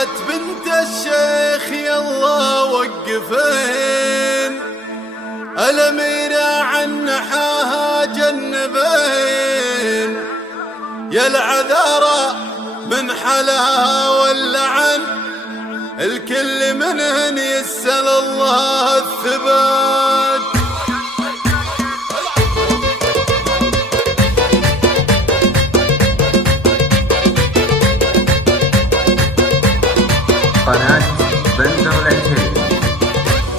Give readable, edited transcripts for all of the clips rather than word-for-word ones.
جت بنت الشيخ يلا وقفين، الأميرة عن نحاها جنبين، يا العذارى من حلاها واللعن، الكل منهن يسأل الله الثبات. قناة بندر العتيبي.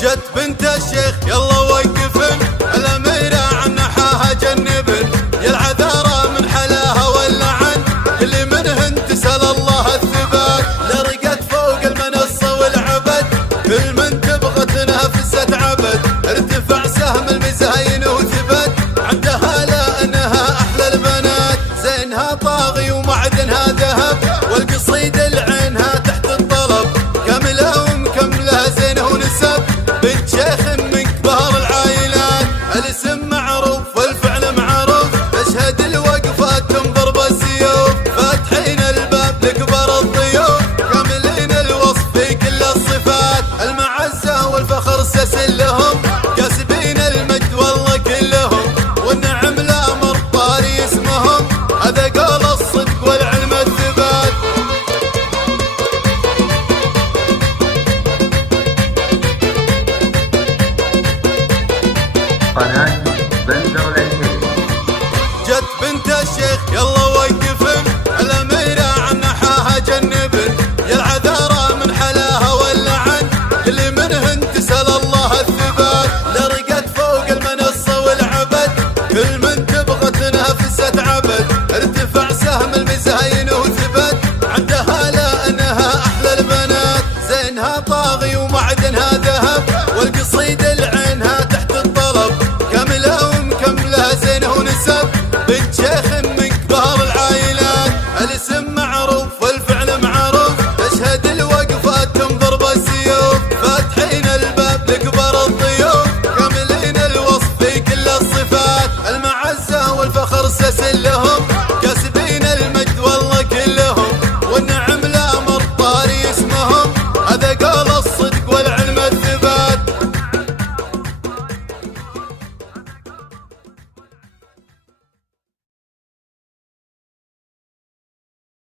جت بنت الشيخ يلا وقفن، الأميرة عن نحاها جنبن، يا العذارى من حلاها واللعن، اللي منهن تسأل الله الثبات. لرقت فوق المنصة والعبد، كل من تبغى تنافسة عبد، ارتفع سهم المزاين وثبت، عندها لأنها أحلى البنات، زينها طاغي ومعدنها ذهب، والقصيدة لعينها تحت الطلب، كاملة ومكملة زينة ونسب، بنت شيخ من كبار العائلات، الاسم معروف والفعل معروف، تشهد الوقفات تنظر بالسيوف، فاتحين الباب لكبار الضيوف، كاملين الوصف في كل الصفات، المعزة والفخر سسل لهم، كاسبين المجد والله كلهم، والنعم لا مرطاري اسمهم، هذا قول الصدق والعلم الثبات. قناة بندر العتيبي. جت بنت الشيخ يلا وقف